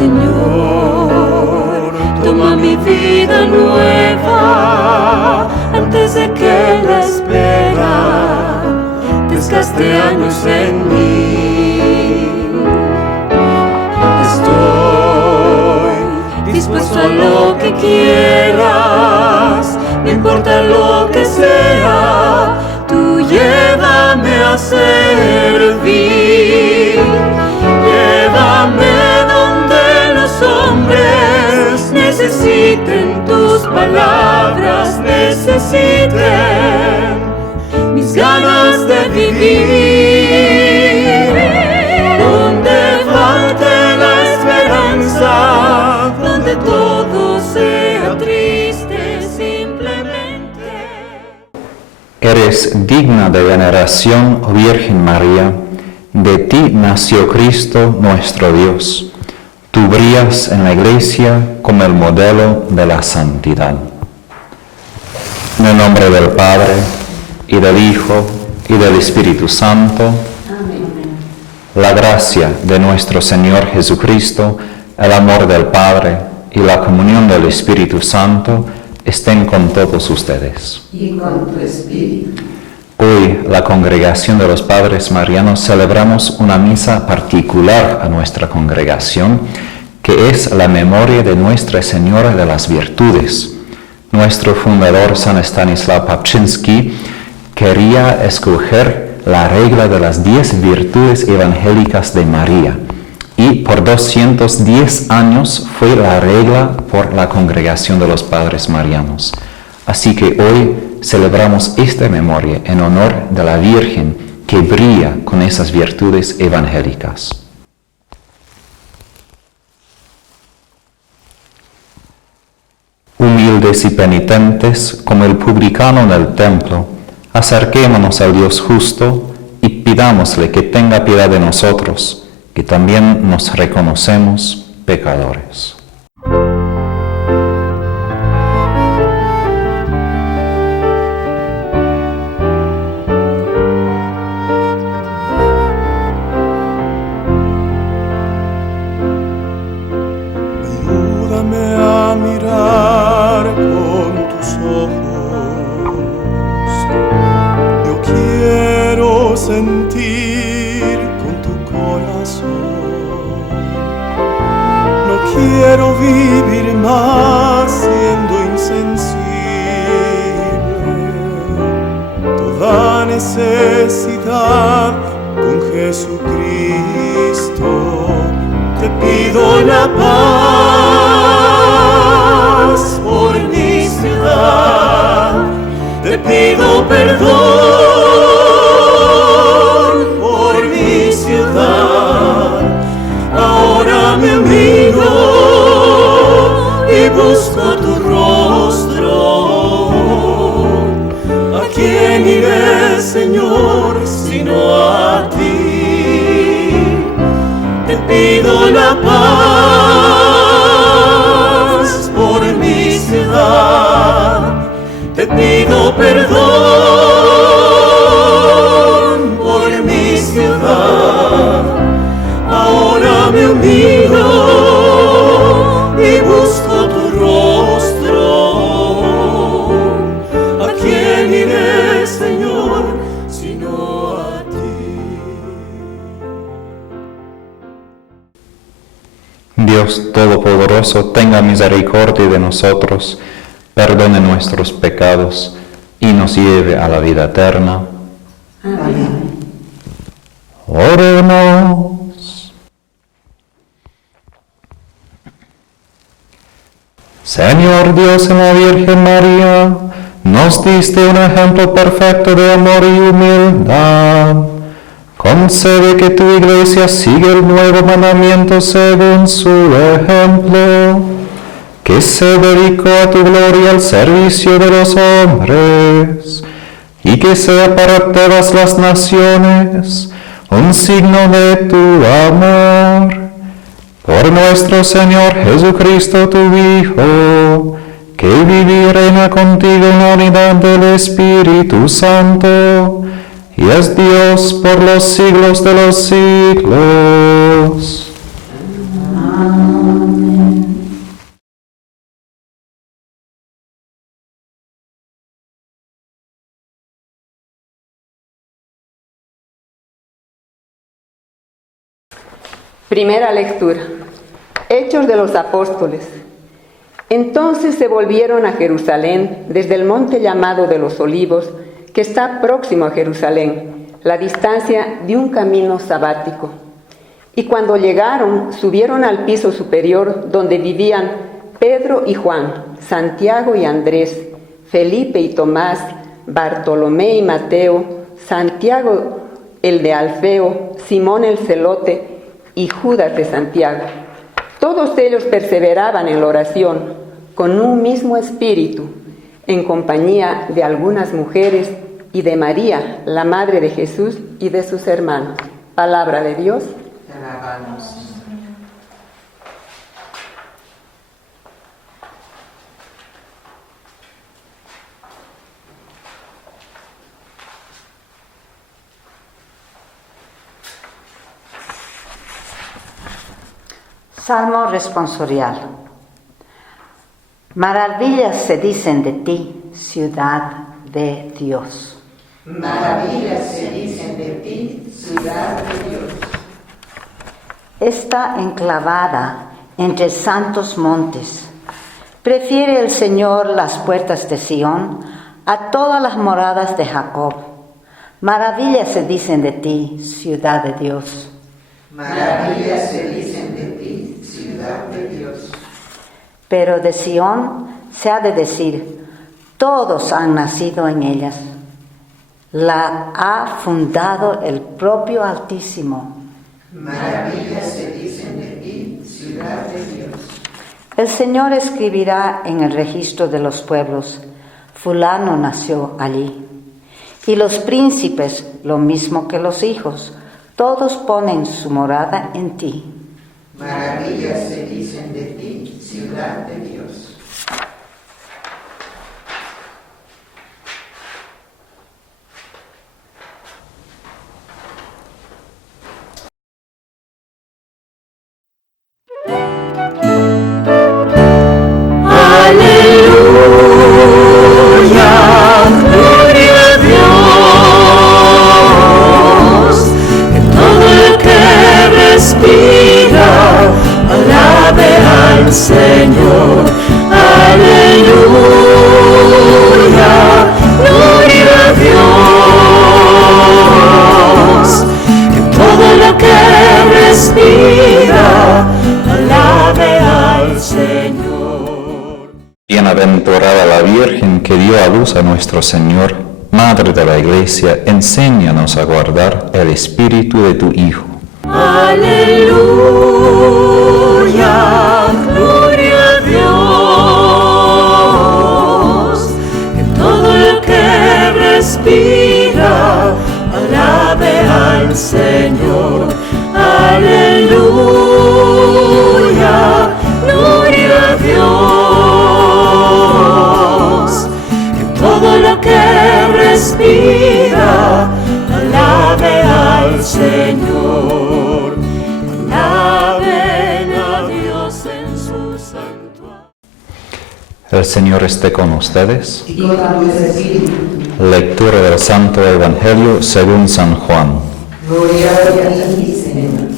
Señor, toma mi vida nueva antes de que la espera desgaste años en mí. Estoy dispuesto a lo que quieras, no importa lo que sea, tú llévame a servir. Llévame donde los hombres necesiten tus palabras, necesiten mis ganas de vivir. Donde falte la esperanza, donde todo sea triste simplemente. Eres digna de veneración, oh Virgen María. De ti nació Cristo nuestro Dios. Tú brillas en la Iglesia como el modelo de la santidad. En el nombre del Padre, y del Hijo, y del Espíritu Santo. Amén. La gracia de nuestro Señor Jesucristo, el amor del Padre y la comunión del Espíritu Santo estén con todos ustedes. Y con tu espíritu. Hoy, la Congregación de los Padres Marianos, celebramos una misa particular a nuestra congregación, que es la memoria de Nuestra Señora de las Virtudes. Nuestro fundador, San Stanislaw Papczynski, quería escoger la regla de las 10 virtudes evangélicas de María, y por 210 años fue la regla por la Congregación de los Padres Marianos. Así que hoy celebramos esta memoria en honor de la Virgen que brilla con esas virtudes evangélicas. Humildes y penitentes, como el publicano en el templo, acerquémonos al Dios justo y pidámosle que tenga piedad de nosotros, que también nos reconocemos pecadores. Ayúdame a mirar con tus ojos. Yo quiero sentir con tu corazón. No quiero vivir más siendo insensible. Toda necesidad con Jesucristo. Te pido la paz por mi ciudad, te pido perdón por mi ciudad. Ahora me miro y busco tu rostro. ¿A quién iré, Señor, sino a ti? Te pido la paz por mi ciudad, te pido perdón por mi ciudad. Ahora me humillo y busco tu rostro. ¿A quién iré, Señor, sino a ti? Dios Todopoderoso, tenga misericordia de nosotros, perdone nuestros pecados y nos lleve a la vida eterna. Amén. Oremos. Señor Dios en la Virgen María, nos diste un ejemplo perfecto de amor y humildad. Concede que tu Iglesia siga el nuevo mandamiento según su ejemplo, que se dedicó a tu gloria al servicio de los hombres, y que sea para todas las naciones un signo de tu amor. Por nuestro Señor Jesucristo, tu Hijo, que vive y reina contigo en la unidad del Espíritu Santo, y es Dios por los siglos de los siglos. Amén. Primera lectura. Hechos de los Apóstoles. Entonces se volvieron a Jerusalén desde el monte llamado de los Olivos, que está próximo a Jerusalén, la distancia de un camino sabático. Y cuando llegaron, subieron al piso superior donde vivían Pedro y Juan, Santiago y Andrés, Felipe y Tomás, Bartolomé y Mateo, Santiago el de Alfeo, Simón el celote y Judas de Santiago. Todos ellos perseveraban en la oración, con un mismo espíritu, en compañía de algunas mujeres y de María, la madre de Jesús y de sus hermanos. Palabra de Dios. Te alabamos. Salmo responsorial. Maravillas se dicen de ti, ciudad de Dios. Maravillas se dicen de ti, ciudad de Dios. Está enclavada entre santos montes. Prefiere el Señor las puertas de Sión a todas las moradas de Jacob. Maravillas se dicen de ti, ciudad de Dios. Maravillas se dicen de ti, ciudad de Dios. Pero de Sión se ha de decir, todos han nacido en ellas. La ha fundado el propio Altísimo. Maravillas se dicen de ti, ciudad de Dios. El Señor escribirá en el registro de los pueblos, fulano nació allí. Y los príncipes, lo mismo que los hijos, todos ponen su morada en ti. Maravillas se dicen de ti, ciudad de Dios. Aleluya, gloria a Dios, que todo el que respira alabe al Señor. Aleluya, gloria a Dios, que todo lo que respira alabe al Señor. Bienaventurada la Virgen que dio a luz a nuestro Señor, Madre de la Iglesia, enséñanos a guardar el espíritu de tu Hijo. Aleluya, gloria a Dios, que todo lo que respira alabe al Señor. Aleluya, gloria a Dios, que todo lo que respira alabe al Señor. Alaben a Dios en su santuario. El Señor esté con ustedes. Y con tu espíritu. Lectura del Santo Evangelio según San Juan. Gloria a ti, Señor.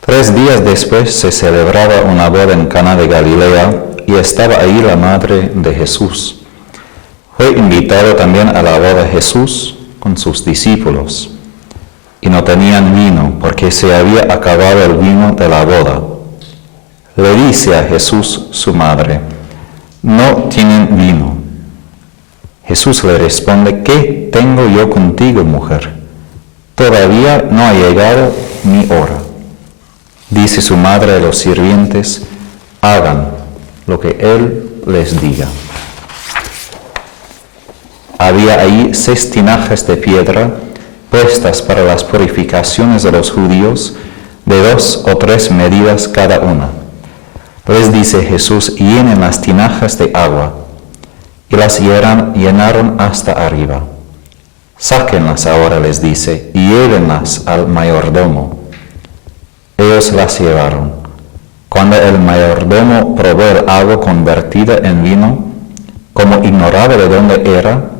Tres días después se celebraba una boda en Caná de Galilea y estaba ahí la madre de Jesús. Fue invitado también a la boda Jesús con sus discípulos. Y no tenían vino porque se había acabado el vino de la boda. Le dice a Jesús su madre, no tienen vino. Jesús le responde, ¿qué tengo yo contigo, mujer? Todavía no ha llegado mi hora. Dice su madre a los sirvientes, hagan lo que él les diga. Había ahí 6 tinajas de piedra puestas para las purificaciones de los judíos, de 2 o 3 medidas cada una. Les dice Jesús, llenen las tinajas de agua, y las llenaron hasta arriba. Sáquenlas ahora, les dice, y llévenlas al mayordomo. Ellos las llevaron. Cuando el mayordomo probó el agua convertida en vino, como ignoraba de dónde era,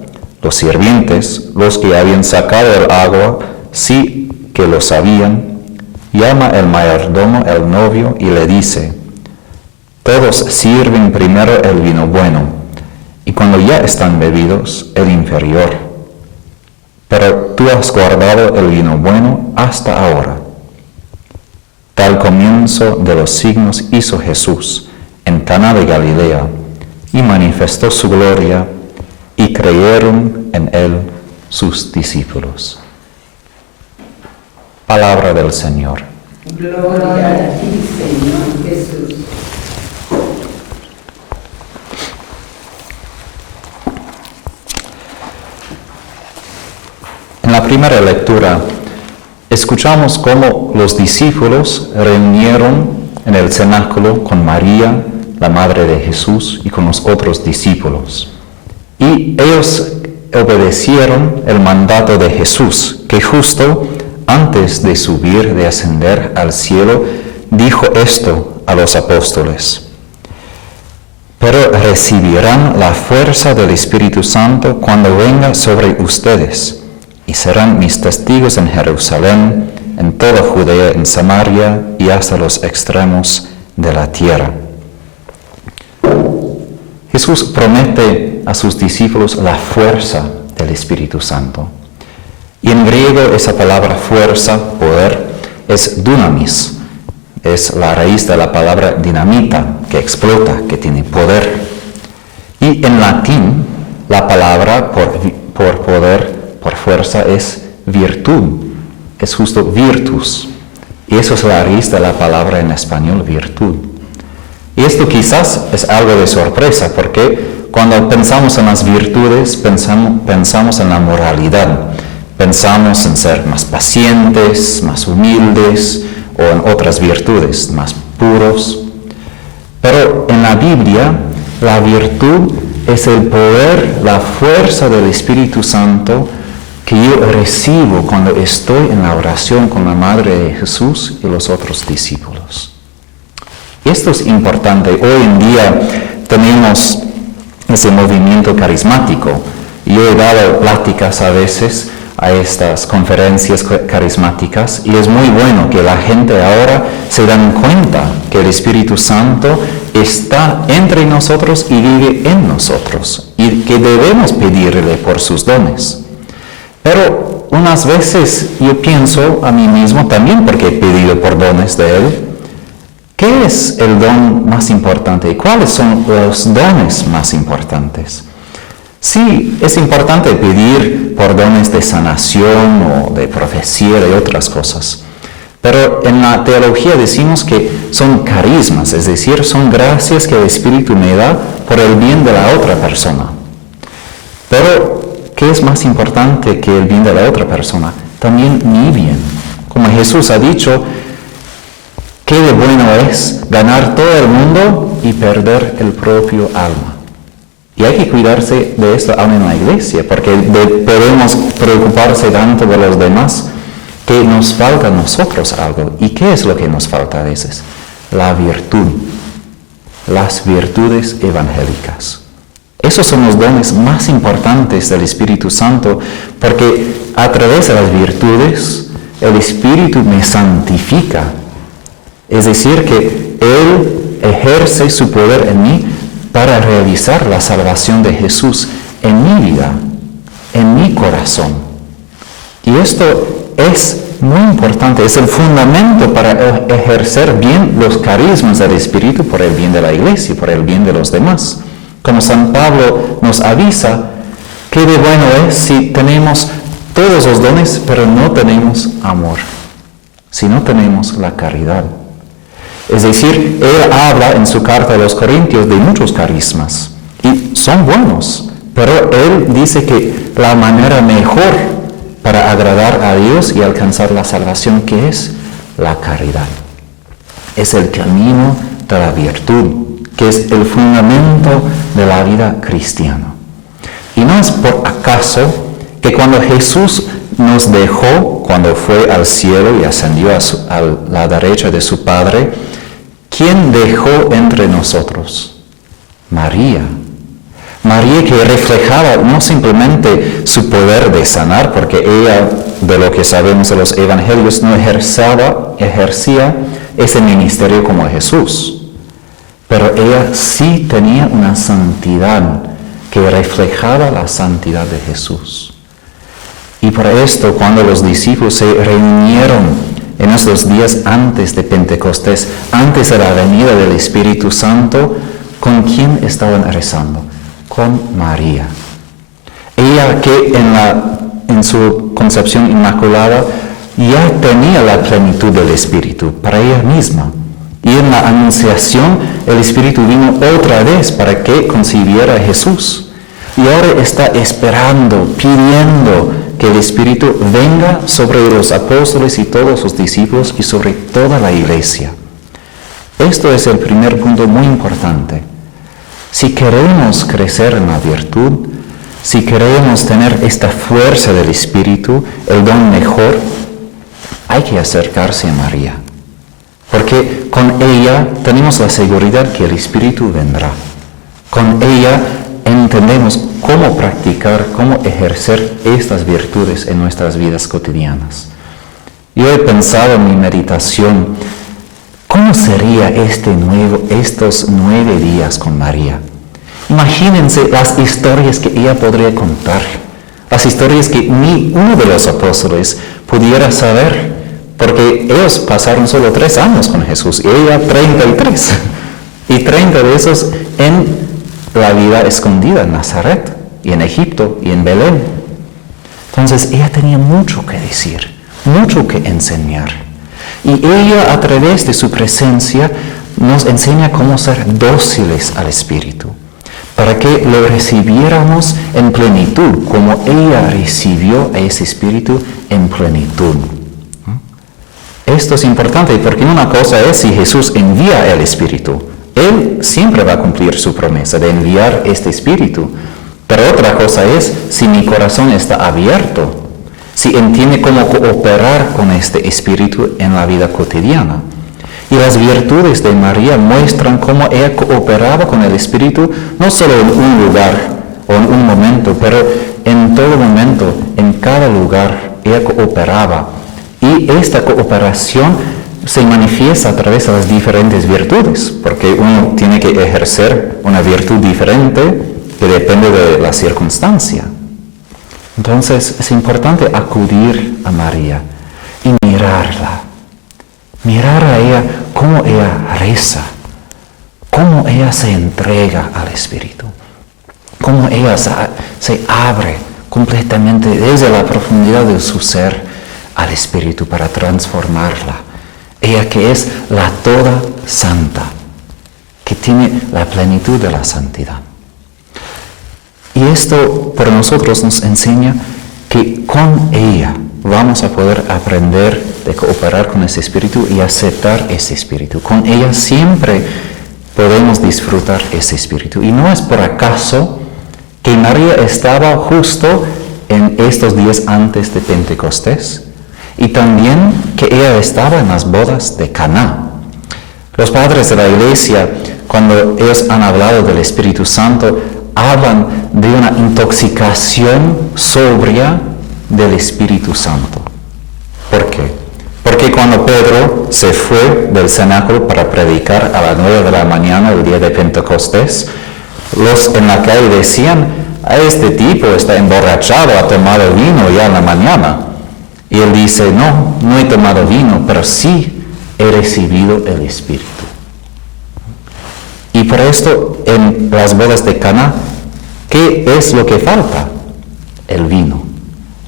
Los sirvientes, los que habían sacado el agua, sí que lo sabían, llama el mayordomo el novio y le dice: todos sirven primero el vino bueno, y cuando ya están bebidos, el inferior. Pero tú has guardado el vino bueno hasta ahora. Tal comienzo de los signos hizo Jesús en Caná de Galilea, y manifestó su gloria, y creyeron en él sus discípulos. Palabra del Señor. Gloria a ti, Señor Jesús. En la primera lectura, escuchamos cómo los discípulos reunieron en el cenáculo con María, la madre de Jesús, y con los otros discípulos. Y ellos obedecieron el mandato de Jesús, que justo antes de subir, de ascender al cielo, dijo esto a los apóstoles: pero recibirán la fuerza del Espíritu Santo cuando venga sobre ustedes, y serán mis testigos en Jerusalén, en toda Judea, en Samaria y hasta los extremos de la tierra. Jesús promete a sus discípulos la fuerza del Espíritu Santo. Y en griego esa palabra fuerza, poder, es dunamis. Es la raíz de la palabra dinamita, que explota, que tiene poder. Y en latín, la palabra por poder, por fuerza, es virtud. Es justo virtus. Y eso es la raíz de la palabra en español, virtud. Y esto quizás es algo de sorpresa, porque cuando pensamos en las virtudes, pensamos en la moralidad. Pensamos en ser más pacientes, más humildes, o en otras virtudes, más puros. Pero en la Biblia, la virtud es el poder, la fuerza del Espíritu Santo que yo recibo cuando estoy en la oración con la Madre de Jesús y los otros discípulos. Esto es importante. Hoy en día tenemos ese movimiento carismático. Yo he dado pláticas a veces a estas conferencias carismáticas y es muy bueno que la gente ahora se dan cuenta que el Espíritu Santo está entre nosotros y vive en nosotros y que debemos pedirle por sus dones. Pero unas veces yo pienso a mí mismo también, porque he pedido por dones de Él, ¿qué es el don más importante? ¿Y cuáles son los dones más importantes? Sí, es importante pedir por dones de sanación o de profecía y otras cosas. Pero en la teología decimos que son carismas, es decir, son gracias que el Espíritu me da por el bien de la otra persona. Pero, ¿qué es más importante que el bien de la otra persona? También mi bien. Como Jesús ha dicho, ¿qué de bueno es ganar todo el mundo y perder el propio alma? Y hay que cuidarse de esto aún en la iglesia, porque podemos preocuparse tanto de los demás que nos falta a nosotros algo. ¿Y qué es lo que nos falta a veces? La virtud, las virtudes evangélicas. Esos son los dones más importantes del Espíritu Santo, porque a través de las virtudes el Espíritu me santifica. Es decir, que Él ejerce su poder en mí para realizar la salvación de Jesús en mi vida, en mi corazón. Y esto es muy importante, es el fundamento para ejercer bien los carismas del Espíritu por el bien de la iglesia, por el bien de los demás. Como San Pablo nos avisa, qué de bueno es si tenemos todos los dones, pero no tenemos amor, si no tenemos la caridad. Es decir, él habla en su carta a los Corintios de muchos carismas, y son buenos, pero él dice que la manera mejor para agradar a Dios y alcanzar la salvación, que es la caridad. Es el camino de la virtud, que es el fundamento de la vida cristiana. Y no es por acaso que cuando Jesús nos dejó, cuando fue al cielo y ascendió a la derecha de su Padre, ¿quién dejó entre nosotros? María. María que reflejaba no simplemente su poder de sanar, porque ella, de lo que sabemos de los evangelios, no ejercía ese ministerio como Jesús. Pero ella sí tenía una santidad que reflejaba la santidad de Jesús. Y por esto, cuando los discípulos se reunieron en esos días antes de Pentecostés, antes de la venida del Espíritu Santo, ¿con quién estaban rezando? Con María. Ella que en su concepción inmaculada ya tenía la plenitud del Espíritu para ella misma. Y en la Anunciación el Espíritu vino otra vez para que concibiera a Jesús. Y ahora está esperando, pidiendo que el Espíritu venga sobre los apóstoles y todos sus discípulos y sobre toda la iglesia. Esto es el primer punto muy importante. Si queremos crecer en la virtud, si queremos tener esta fuerza del Espíritu, el don mejor, hay que acercarse a María. Porque con ella tenemos la seguridad que el Espíritu vendrá. Con ella entendemos cómo practicar, cómo ejercer estas virtudes en nuestras vidas cotidianas. Yo he pensado en mi meditación, ¿cómo sería estos 9 días con María? Imagínense las historias que ella podría contar, las historias que ni uno de los apóstoles pudiera saber, porque ellos pasaron solo 3 años con Jesús y ella 33, y 30 de esos en la vida escondida en Nazaret, y en Egipto, y en Belén. Entonces ella tenía mucho que decir, mucho que enseñar. Y ella a través de su presencia nos enseña cómo ser dóciles al Espíritu, para que lo recibiéramos en plenitud, como ella recibió a ese Espíritu en plenitud. Esto es importante porque una cosa es si Jesús envía el Espíritu. Él siempre va a cumplir su promesa de enviar este Espíritu. Pero otra cosa es si mi corazón está abierto, si entiende cómo cooperar con este Espíritu en la vida cotidiana. Y las virtudes de María muestran cómo ella cooperaba con el Espíritu, no solo en un lugar o en un momento, pero en todo momento, en cada lugar, ella cooperaba. Y esta cooperación se manifiesta a través de las diferentes virtudes, porque uno tiene que ejercer una virtud diferente que depende de la circunstancia. Entonces es importante acudir a María y mirarla, mirar a ella cómo ella reza, cómo ella se entrega al Espíritu, cómo ella se abre completamente desde la profundidad de su ser al Espíritu para transformarla. Ella que es la toda santa, que tiene la plenitud de la santidad. Y esto por nosotros nos enseña que con ella vamos a poder aprender de cooperar con ese Espíritu y aceptar ese Espíritu. Con ella siempre podemos disfrutar ese Espíritu. Y no es por acaso que María estaba justo en estos días antes de Pentecostés. Y también que ella estaba en las bodas de Caná. Los padres de la Iglesia, cuando ellos han hablado del Espíritu Santo, hablan de una intoxicación sobria del Espíritu Santo. ¿Por qué? Porque cuando Pedro se fue del cenáculo para predicar a las 9 de la mañana el día de Pentecostés, los en la calle decían, a este tipo está emborrachado, ha tomado vino ya en la mañana. Y él dice, no he tomado vino, pero sí he recibido el Espíritu. Y por esto, en las bodas de Caná, ¿qué es lo que falta? El vino.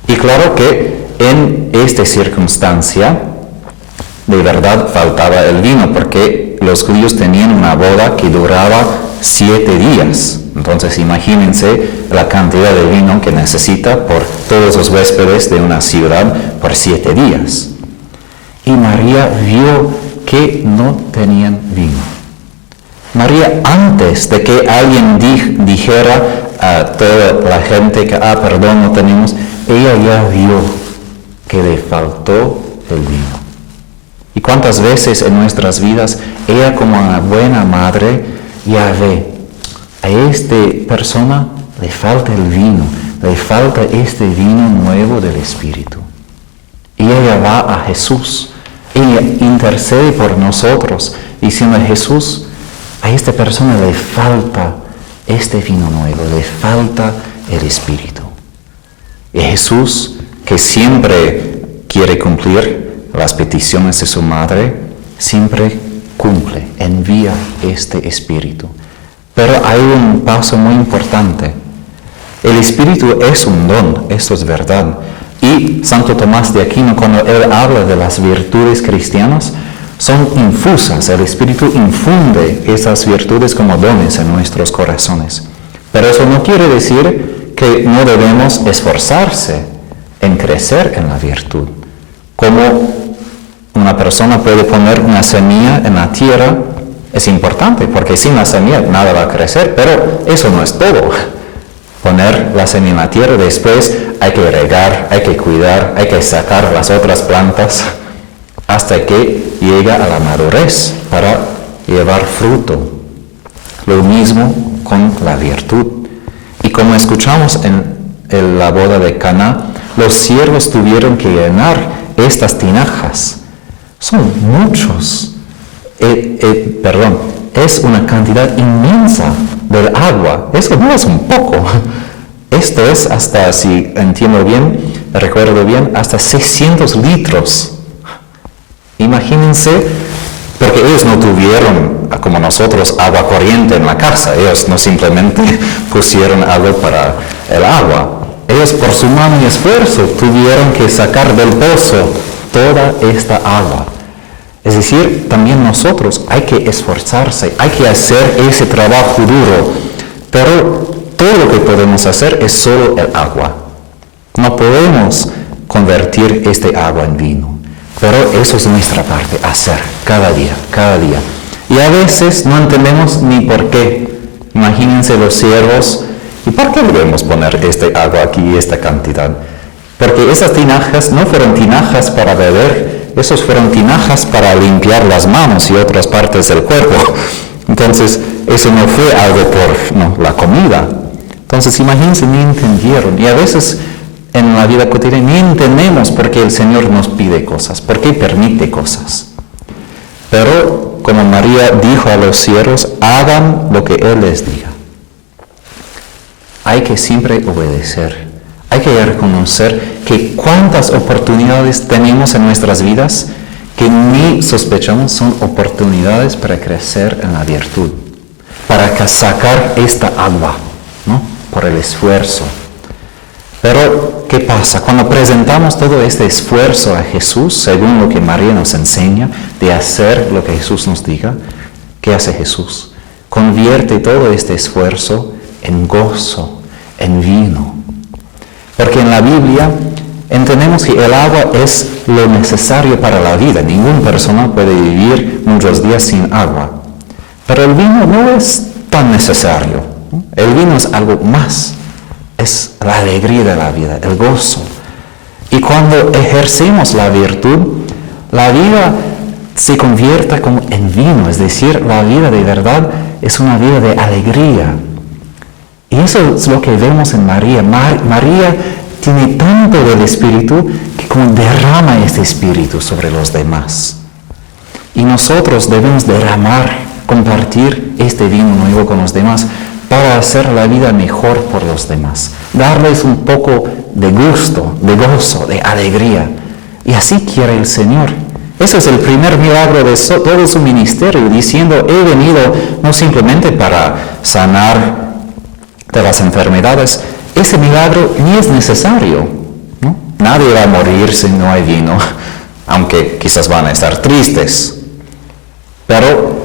Y claro que en esta circunstancia, de verdad faltaba el vino, porque los judíos tenían una boda que duraba 7 días. Entonces imagínense la cantidad de vino que necesita por todos los huéspedes de una ciudad por 7 días. Y María vio que no tenían vino. María, antes de que alguien dijera a toda la gente que, perdón, no tenemos, ella ya vio que le faltó el vino. Y cuántas veces en nuestras vidas, ella como una buena madre ya ve, A esta persona le falta el vino, le falta este vino nuevo del Espíritu. Y ella va a Jesús, ella intercede por nosotros, diciendo a Jesús, a esta persona le falta este vino nuevo, le falta el Espíritu. Y Jesús, que siempre quiere cumplir las peticiones de su madre, siempre cumple, envía este Espíritu. Pero hay un paso muy importante. El Espíritu es un don, esto es verdad. Y Santo Tomás de Aquino, cuando él habla de las virtudes cristianas, son infusas. El Espíritu infunde esas virtudes como dones en nuestros corazones. Pero eso no quiere decir que no debemos esforzarse en crecer en la virtud. Como una persona puede poner una semilla en la tierra, es importante, porque sin la semilla nada va a crecer, pero eso no es todo. Poner la semilla en la tierra, después hay que regar, hay que cuidar, hay que sacar las otras plantas hasta que llega a la madurez para llevar fruto. Lo mismo con la virtud. Y como escuchamos en la boda de Caná, los siervos tuvieron que llenar estas tinajas. Son muchos. Es una cantidad inmensa del agua. Eso no es un poco. Esto es hasta, si entiendo bien, recuerdo bien, hasta 600 litros. Imagínense, porque ellos no tuvieron, como nosotros, agua corriente en la casa. Ellos no simplemente pusieron algo para el agua. Ellos por su mano y esfuerzo tuvieron que sacar del pozo toda esta agua. Es decir, también nosotros hay que esforzarse, hay que hacer ese trabajo duro, pero todo lo que podemos hacer es solo el agua. No podemos convertir este agua en vino, pero eso es nuestra parte, hacer cada día, cada día. Y a veces no entendemos ni por qué. Imagínense los siervos, ¿y por qué debemos poner este agua aquí y esta cantidad? Porque esas tinajas no fueron tinajas para beber, esos fueron tinajas para limpiar las manos y otras partes del cuerpo. Entonces, eso no fue algo por la comida. Entonces, imagínense, ni entendieron. Y a veces en la vida cotidiana ni entendemos por qué el Señor nos pide cosas, por qué permite cosas. Pero, como María dijo a los siervos, hagan lo que Él les diga. Hay que siempre obedecer. Hay que reconocer que cuántas oportunidades tenemos en nuestras vidas que ni sospechamos son oportunidades para crecer en la virtud, para sacar esta agua, ¿no? Por el esfuerzo. Pero, ¿qué pasa? Cuando presentamos todo este esfuerzo a Jesús, según lo que María nos enseña, de hacer lo que Jesús nos diga, ¿qué hace Jesús? Convierte todo este esfuerzo en gozo, en vino. Porque en la Biblia entendemos que el agua es lo necesario para la vida. Ninguna persona puede vivir muchos días sin agua. Pero el vino no es tan necesario, ¿no? El vino es algo más. Es la alegría de la vida, el gozo. Y cuando ejercemos la virtud, la vida se convierte como en vino. Es decir, la vida de verdad es una vida de alegría. Y eso es lo que vemos en María. María tiene tanto del Espíritu que como derrama este Espíritu sobre los demás. Y nosotros debemos derramar, compartir este vino nuevo con los demás para hacer la vida mejor por los demás. Darles un poco de gusto, de gozo, de alegría. Y así quiere el Señor. Ese es el primer milagro de todo su ministerio, diciendo, he venido no simplemente para sanar de las enfermedades. Ese milagro ni es necesario, ¿no? Nadie va a morir si no hay vino, aunque quizás van a estar tristes. Pero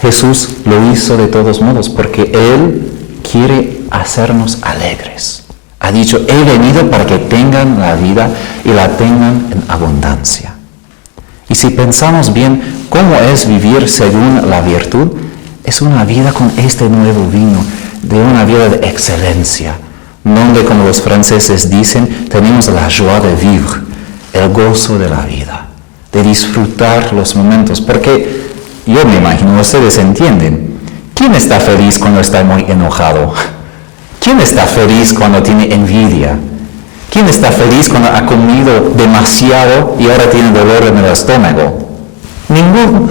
Jesús lo hizo de todos modos porque Él quiere hacernos alegres. Ha dicho, he venido para que tengan la vida y la tengan en abundancia. Y si pensamos bien cómo es vivir según la virtud, es una vida con este nuevo vino, de una vida de excelencia, donde, como los franceses dicen, tenemos la joie de vivre, el gozo de la vida, de disfrutar los momentos. Porque yo me imagino, ustedes entienden, ¿Quién está feliz cuando está muy enojado? ¿Quién está feliz cuando tiene envidia? ¿Quién está feliz cuando ha comido demasiado y ahora tiene dolor en el estómago? Ninguno.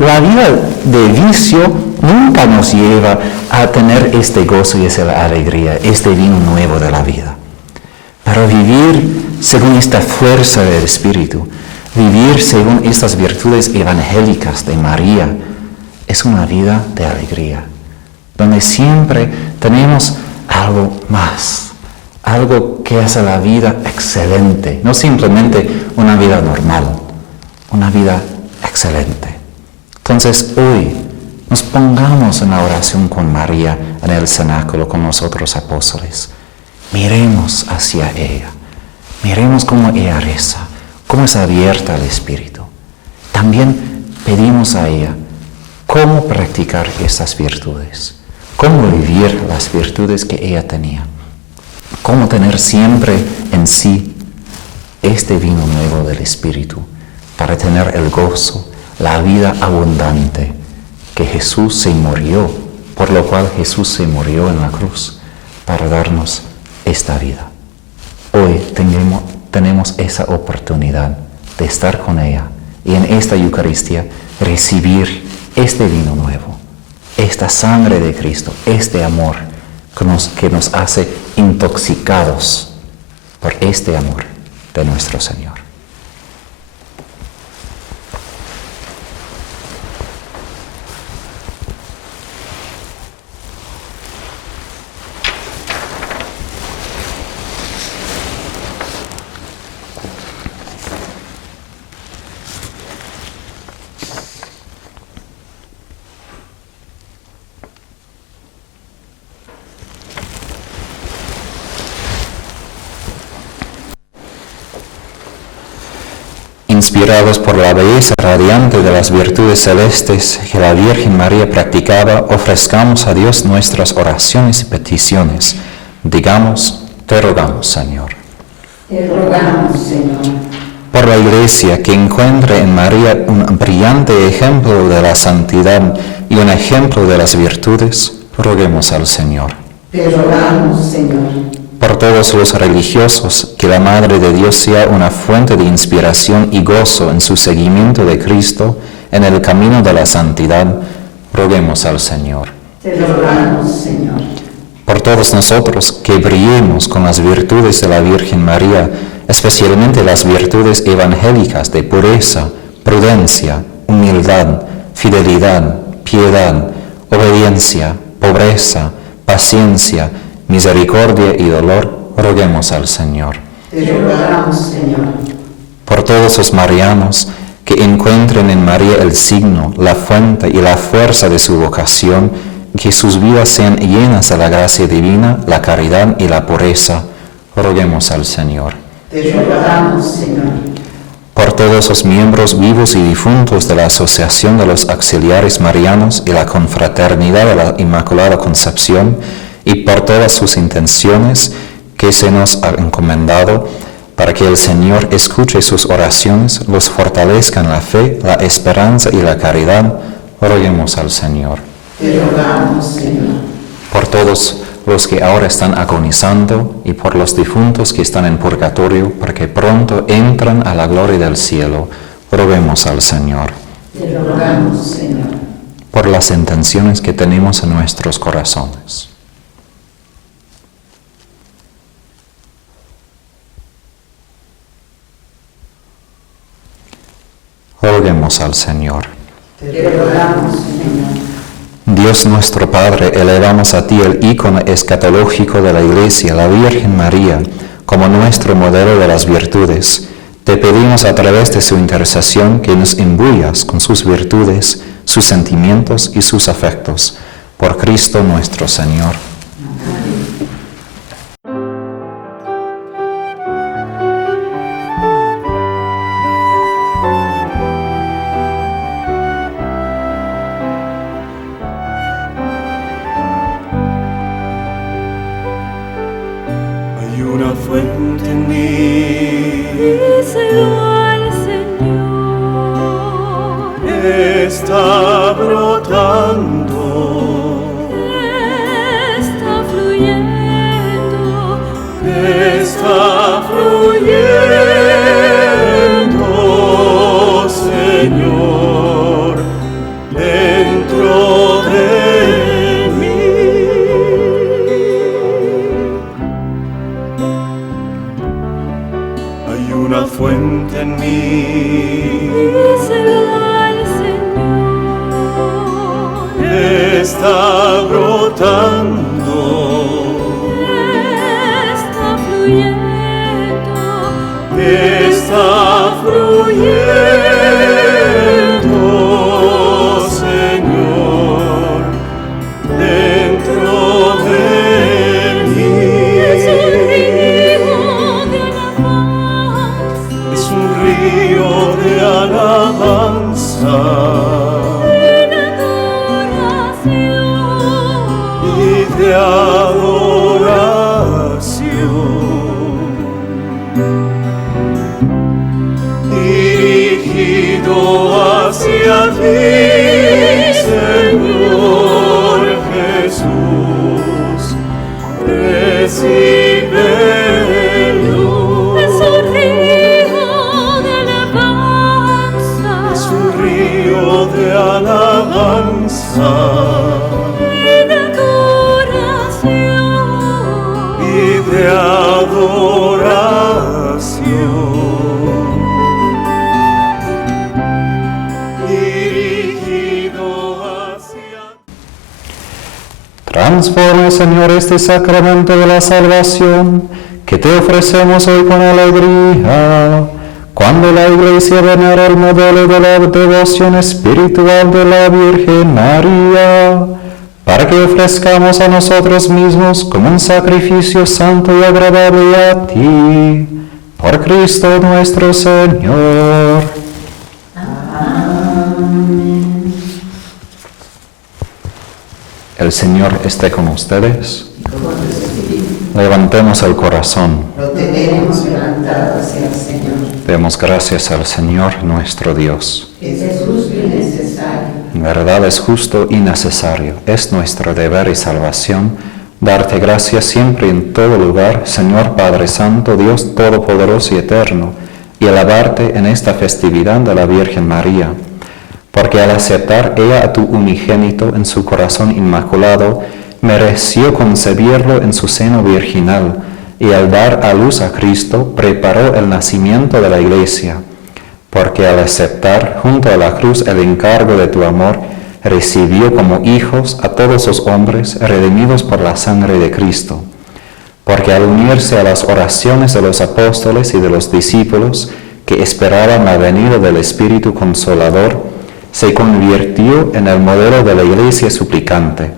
La vida de vicio nunca nos lleva a tener este gozo y esa alegría, este vino nuevo de la vida. Pero vivir según esta fuerza del Espíritu, vivir según estas virtudes evangélicas de María, es una vida de alegría, donde siempre tenemos algo más, algo que hace la vida excelente, no simplemente una vida normal, una vida excelente. Entonces hoy nos pongamos en la oración con María en el cenáculo con los otros apóstoles. Miremos hacia ella, miremos cómo ella reza, cómo es abierta al Espíritu. También pedimos a ella cómo practicar estas virtudes, cómo vivir las virtudes que ella tenía, cómo tener siempre en sí este vino nuevo del Espíritu para tener el gozo, la vida abundante que Jesús se murió, por lo cual Jesús se murió en la cruz para darnos esta vida. Hoy tenemos esa oportunidad de estar con ella y en esta Eucaristía recibir este vino nuevo, esta sangre de Cristo, este amor que nos hace intoxicados por este amor de nuestro Señor. Inspirados por la belleza radiante de las virtudes celestes que la Virgen María practicaba, ofrezcamos a Dios nuestras oraciones y peticiones. Digamos, te rogamos, Señor. Te rogamos, Señor. Por la Iglesia, que encuentre en María un brillante ejemplo de la santidad y un ejemplo de las virtudes, roguemos al Señor. Te rogamos, Señor. Por todos los religiosos, que la Madre de Dios sea una fuente de inspiración y gozo en su seguimiento de Cristo en el camino de la santidad, roguemos al Señor. Te rogamos, Señor. Por todos nosotros, que brillemos con las virtudes de la Virgen María, especialmente las virtudes evangélicas de pureza, prudencia, humildad, fidelidad, piedad, obediencia, pobreza, paciencia, misericordia y dolor, roguemos al Señor. Te rogamos, Señor. Por todos los marianos que encuentren en María el signo, la fuente y la fuerza de su vocación, que sus vidas sean llenas de la gracia divina, la caridad y la pureza, roguemos al Señor. Te rogamos, Señor. Por todos los miembros vivos y difuntos de la Asociación de los Auxiliares Marianos y la Confraternidad de la Inmaculada Concepción, y por todas sus intenciones que se nos ha encomendado, para que el Señor escuche sus oraciones, los fortalezca en la fe, la esperanza y la caridad, roguemos al Señor. Te rogamos, Señor. Por todos los que ahora están agonizando y por los difuntos que están en purgatorio, para que pronto entran a la gloria del cielo, roguemos al Señor. Te rogamos, Señor. Por las intenciones que tenemos en nuestros corazones. Roguemos al Señor. Te rogamos, Señor. Dios nuestro Padre, elevamos a ti el ícono escatológico de la Iglesia, la Virgen María, como nuestro modelo de las virtudes. Te pedimos a través de su intercesión que nos imbuyas con sus virtudes, sus sentimientos y sus afectos. Por Cristo nuestro Señor. Hay una fuente en mí, Díselo al Señor. está brotando una fuente en mí. Díselo al Señor. Está brotando, Está fluyendo. está fluyendo, Señor, dentro de mí. Es un río de alabanza. Y de adoración, dirigido hacia ti, Señor Jesús, recíbelo. Es un río de alabanza. Es un río de alabanza y de adoración, dirigido hacia Transforma, Señor, este sacramento de la salvación que te ofrecemos hoy con alegría, cuando la Iglesia venera el modelo de la devoción espiritual de la Virgen María, para que ofrezcamos a nosotros mismos como un sacrificio santo y agradable a ti, por Cristo nuestro Señor. El Señor esté con ustedes. Levantemos el corazón. Lo tenemos levantado hacia el Señor. Demos gracias al Señor nuestro Dios. Es justo y necesario. En verdad es justo y necesario. Es nuestro deber y salvación darte gracias siempre y en todo lugar, Señor Padre Santo, Dios Todopoderoso y Eterno, y alabarte en esta festividad de la Virgen María, porque al aceptar ella a tu unigénito en su corazón inmaculado, mereció concebirlo en su seno virginal, y al dar a luz a Cristo, preparó el nacimiento de la Iglesia, porque al aceptar junto a la cruz el encargo de tu amor, recibió como hijos a todos los hombres redimidos por la sangre de Cristo. Porque al unirse a las oraciones de los apóstoles y de los discípulos que esperaban la venida del Espíritu Consolador, se convirtió en el modelo de la Iglesia suplicante,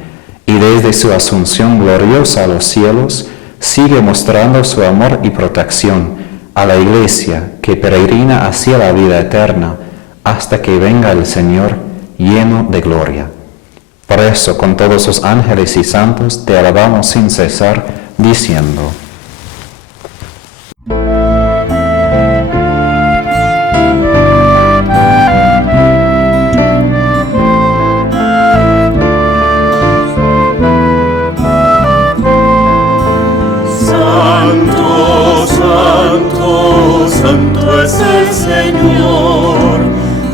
y desde su asunción gloriosa a los cielos, sigue mostrando su amor y protección a la Iglesia que peregrina hacia la vida eterna, hasta que venga el Señor lleno de gloria. Por eso, con todos los ángeles y santos, te alabamos sin cesar, diciendo: Santo, Santo, Santo es el Señor,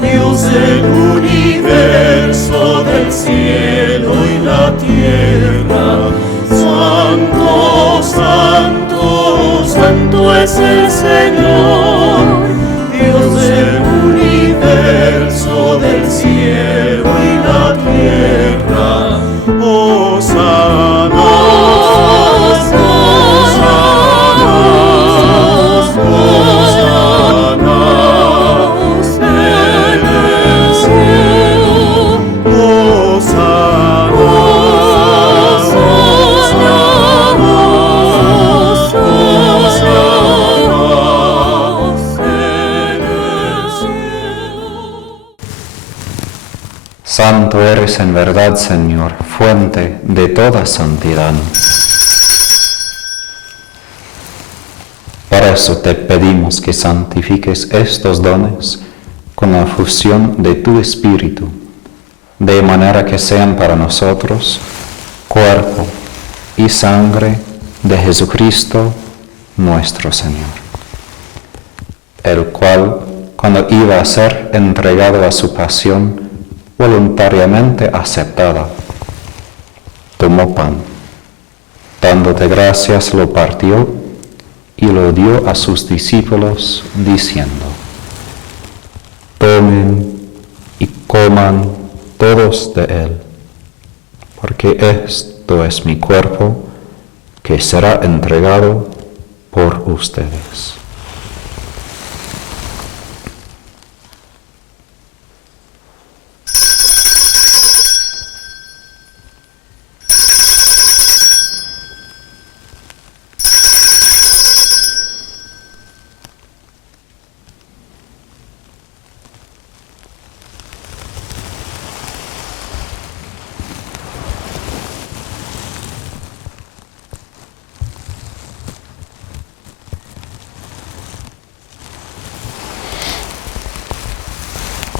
Dios del universo, del cielo y la tierra. Santo, Santo, Santo es el Señor, Dios del universo, del cielo y la tierra. Hosana, Santo eres en verdad, Señor, fuente de toda santidad. Por eso te pedimos que santifiques estos dones con la fusión de tu Espíritu, de manera que sean para nosotros cuerpo y sangre de Jesucristo nuestro Señor, el cual, cuando iba a ser entregado a su pasión, voluntariamente aceptada, tomó pan, dándote gracias lo partió y lo dio a sus discípulos, diciendo: Tomen y coman todos de él, porque esto es mi cuerpo, que será entregado por ustedes.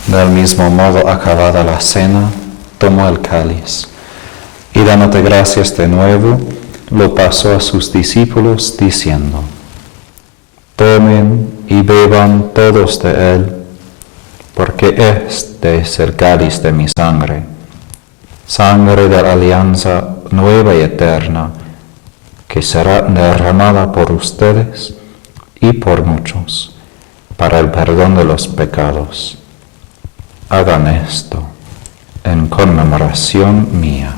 Del mismo modo, acabada la cena, tomó el cáliz y dándote gracias de nuevo, lo pasó a sus discípulos diciendo: Tomen y beban todos de él, porque este es el cáliz de mi sangre, sangre de la alianza nueva y eterna, que será derramada por ustedes y por muchos, para el perdón de los pecados. Hagan esto en conmemoración mía.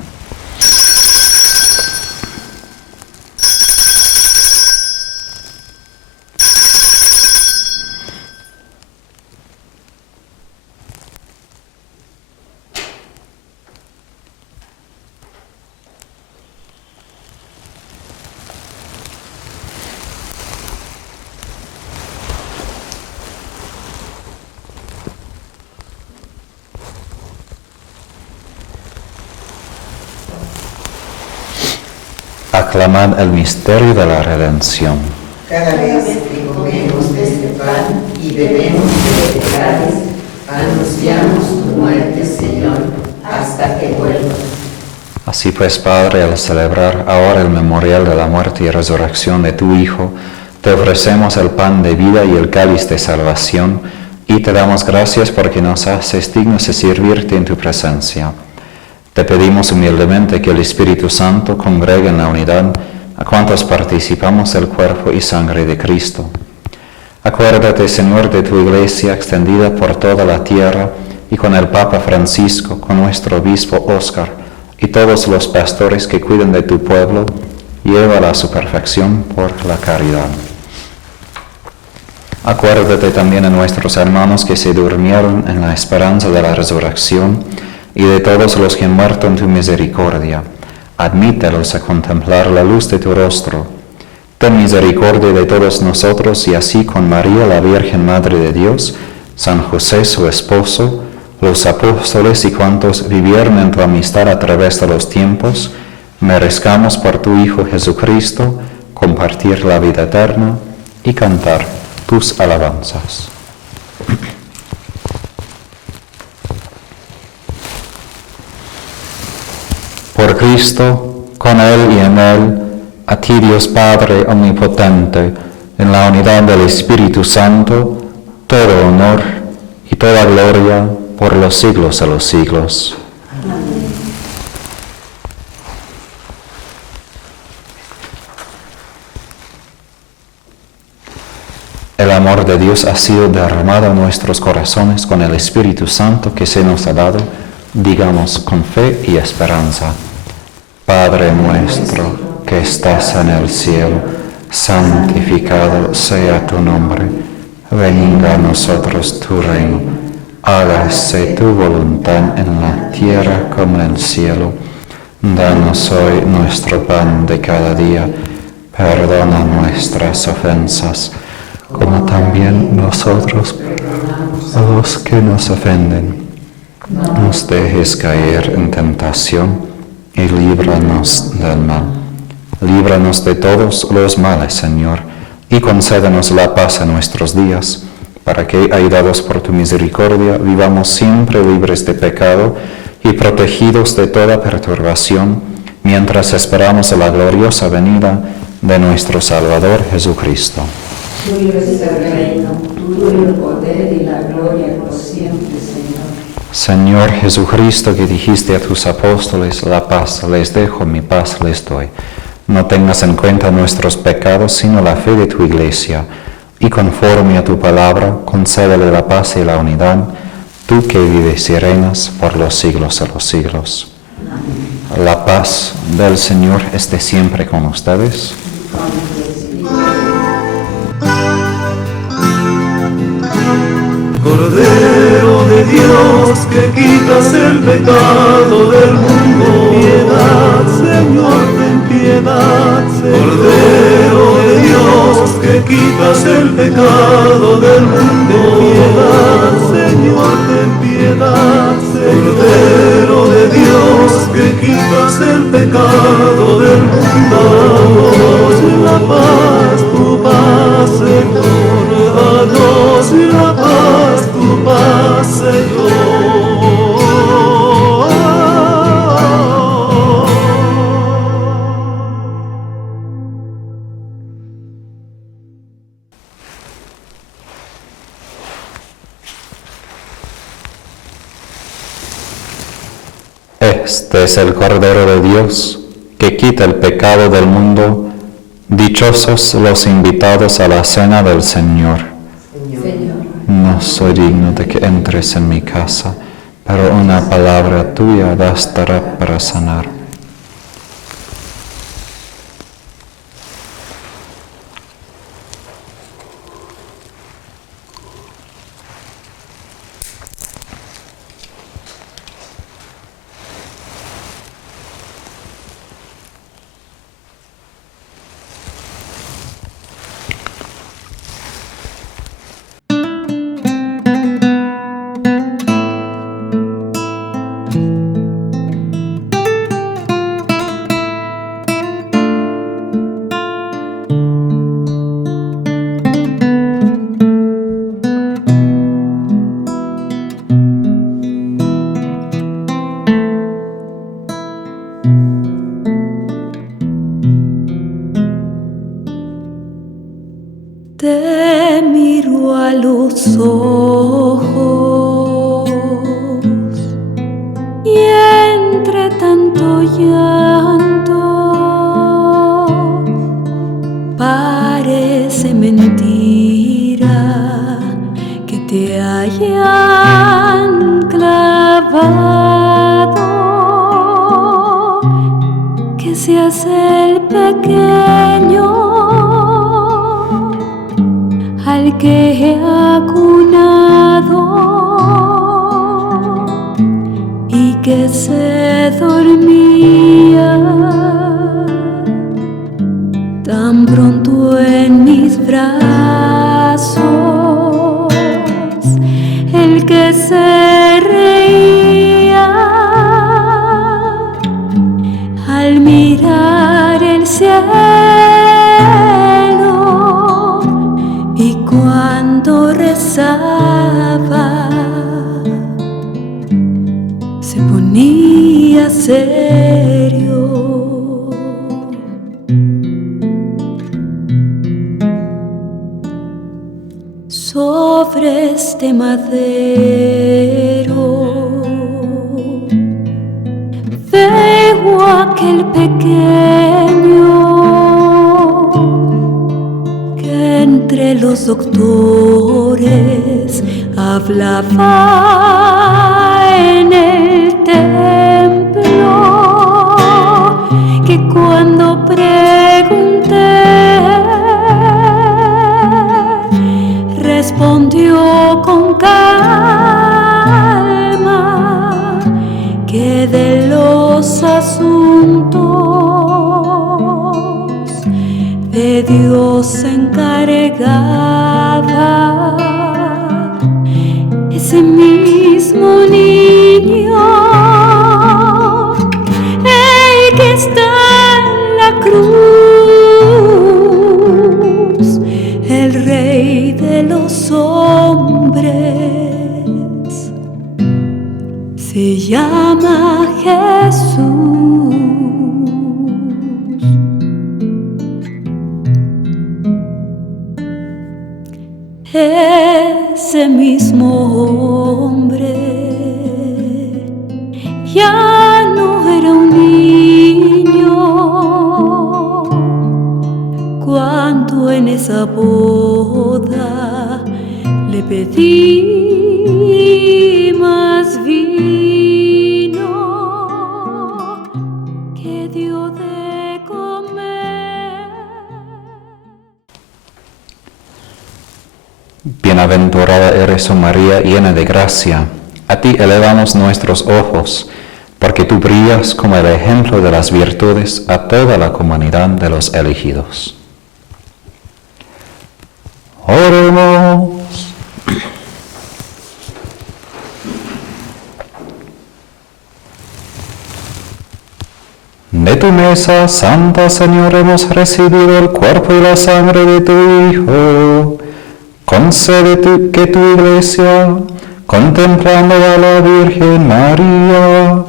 Aclamad el misterio de la redención. Cada vez que comemos de este pan y bebemos de este cáliz, anunciamos tu muerte, Señor, hasta que vuelvas. Así pues, Padre, al celebrar ahora el memorial de la muerte y resurrección de tu Hijo, te ofrecemos el pan de vida y el cáliz de salvación, y te damos gracias porque nos haces dignos de servirte en tu presencia. Te pedimos humildemente que el Espíritu Santo congregue en la unidad a cuantos participamos del cuerpo y sangre de Cristo. Acuérdate, Señor, de tu Iglesia extendida por toda la tierra y con el Papa Francisco, con nuestro obispo Óscar y todos los pastores que cuidan de tu pueblo, llévala a su perfección por la caridad. Acuérdate también de nuestros hermanos que se durmieron en la esperanza de la resurrección y de todos los que han muerto en tu misericordia. Admítelos a contemplar la luz de tu rostro. Ten misericordia de todos nosotros y así con María, la Virgen Madre de Dios, San José, su esposo, los apóstoles y cuantos vivieron en tu amistad a través de los tiempos, merezcamos por tu Hijo Jesucristo compartir la vida eterna y cantar tus alabanzas. Por Cristo, con Él y en Él, a ti Dios Padre Omnipotente, en la unidad del Espíritu Santo, todo honor y toda gloria por los siglos de los siglos. El amor de Dios ha sido derramado en nuestros corazones con el Espíritu Santo que se nos ha dado, digamos con fe y esperanza. Padre nuestro que estás en el cielo, santificado sea tu nombre. Venga a nosotros tu reino. Hágase tu voluntad en la tierra como en el cielo. Danos hoy nuestro pan de cada día. Perdona nuestras ofensas, como también nosotros perdonamos a los que nos ofenden. No nos dejes caer en tentación y líbranos del mal. Líbranos de todos los males, Señor, y concédenos la paz en nuestros días, para que, ayudados por tu misericordia, vivamos siempre libres de pecado y protegidos de toda perturbación, mientras esperamos la gloriosa venida de nuestro Salvador Jesucristo. Tuyo es el reino, tuyo el poder y la gloria por siempre, Señor. Señor Jesucristo, que dijiste a tus apóstoles, la paz les dejo, mi paz les doy. No tengas en cuenta nuestros pecados, sino la fe de tu Iglesia, y conforme a tu palabra, concédele la paz y la unidad, tú que vives y reinas por los siglos de los siglos. La paz del Señor esté siempre con ustedes. Cordero de Dios, que quitas el pecado del mundo, piedad, Señor, ten piedad. Cordero de Dios, que quitas el pecado del mundo, piedad, Señor, ten piedad. Cordero de Dios, que quitas el pecado del mundo, danos la paz, tu paz, Señor, danos la paz, tu paz, Señor. Este es el Cordero de Dios, que quita el pecado del mundo. Dichosos los invitados a la cena del Señor. No soy digno de que entres en mi casa, pero una palabra tuya bastará para sanar. Te miro a los ojos y entre tanto llanto parece mentira que te hayan clavado, que seas el pequeño al que he acunado y que se dormía tan pronto en mis brazos, el que se reía al mirar el cielo. Cuando rezaba se ponía serio. Sobre este madero veo aquel pequeño entre los doctores hablaba en el templo, que cuando pregunté respondió con calma que de los asuntos de Dios se encargaba ese mismo niño, el que está en la cruz, el Rey de los hombres, se llama Jesús. Ese mismo hombre ya no era un niño, Estando en esa boda, le pedí más vino que dio de comer. Bienaventurada eres, oh María, llena de gracia. A ti elevamos nuestros ojos, porque tú brillas como el ejemplo de las virtudes a toda la comunidad de los elegidos. Oremos. De tu mesa, Santa Señora, hemos recibido el cuerpo y la sangre de tu Hijo. Concede que tu Iglesia, contemplando a la Virgen María,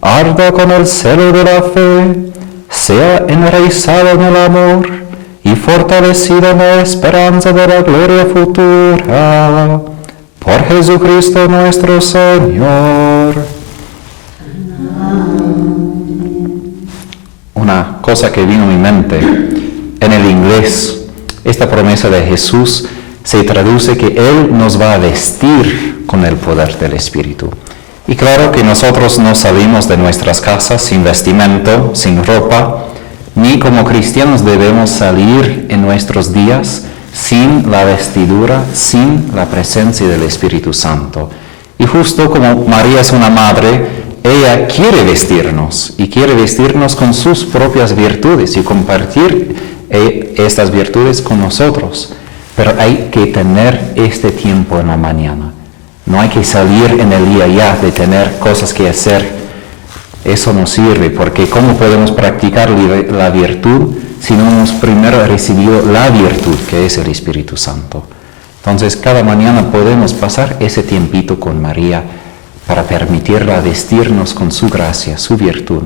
arda con el celo de la fe, sea enraizada en el amor y fortalecida en la esperanza de la gloria futura. Por Jesucristo nuestro Señor. Una cosa que vino a mi mente, en el inglés, esta promesa de Jesús se traduce que Él nos va a vestir con el poder del Espíritu. Y claro que nosotros no salimos de nuestras casas sin vestimento, sin ropa, ni como cristianos debemos salir en nuestros días sin la vestidura, sin la presencia del Espíritu Santo. Y justo como María es una madre, ella quiere vestirnos y quiere vestirnos con sus propias virtudes y compartir estas virtudes con nosotros. Pero hay que tener este tiempo en la mañana. No hay que salir en el día ya de tener cosas que hacer. Eso no sirve, porque ¿cómo podemos practicar la virtud si no hemos primero recibido la virtud, que es el Espíritu Santo? Entonces, cada mañana podemos pasar ese tiempito con María para permitirla vestirnos con su gracia, su virtud.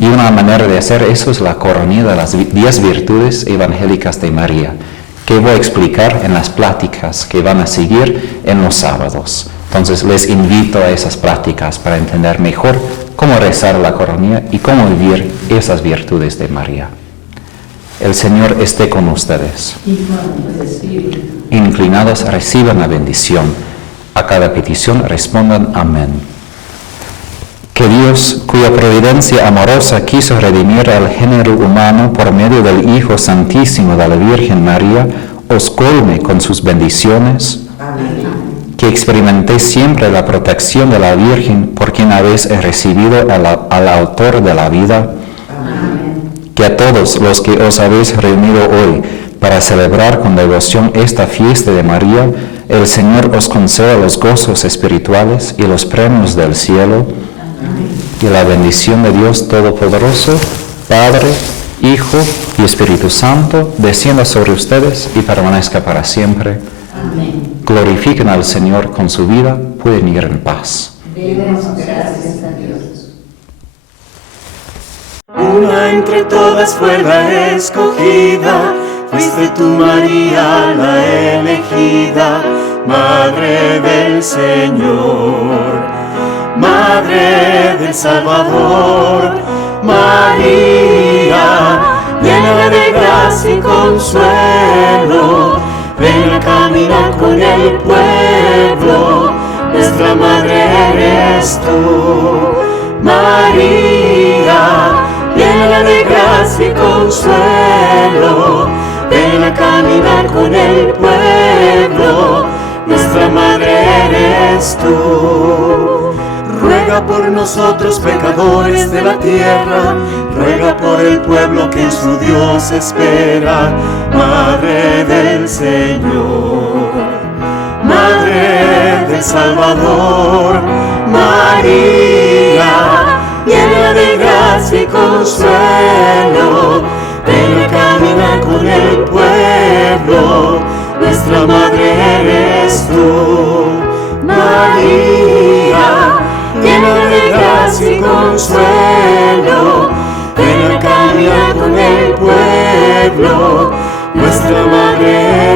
Y una manera de hacer eso es la coronilla de las 10 virtudes evangélicas de María, que voy a explicar en las pláticas que van a seguir en los sábados. Entonces les invito a esas pláticas para entender mejor cómo rezar la coronilla y cómo vivir esas virtudes de María. El Señor esté con ustedes. Inclinados reciban la bendición. A cada petición respondan amén. Que Dios, cuya providencia amorosa quiso redimir al género humano por medio del Hijo Santísimo de la Virgen María, os colme con sus bendiciones. Amén. Que experimentéis siempre la protección de la Virgen, por quien habéis recibido al Autor de la vida. Amén. Que a todos los que os habéis reunido hoy para celebrar con devoción esta fiesta de María, el Señor os conceda los gozos espirituales y los premios del cielo. Y la bendición de Dios Todopoderoso, Padre, Hijo y Espíritu Santo, descienda sobre ustedes y permanezca para siempre. Amén. Glorifiquen al Señor con su vida, pueden ir en paz. Demos gracias a Dios. Una entre todas fue la escogida, fuiste tú, María, la elegida, Madre del Señor, Madre del Salvador. María, llena de gracia y consuelo, ven a caminar con el pueblo, nuestra Madre eres tú. María, llena de gracia y consuelo, ven a caminar con el pueblo, nuestra Madre eres tú. Ruega por nosotros pecadores de la tierra, ruega por el pueblo que en su Dios espera. Madre del Señor, Madre del Salvador. María, llena de gracia y consuelo, ven a caminar con el pueblo, nuestra Madre eres tú. María, llena de gracia y consuelo, ven a caminar con el pueblo, nuestra Madre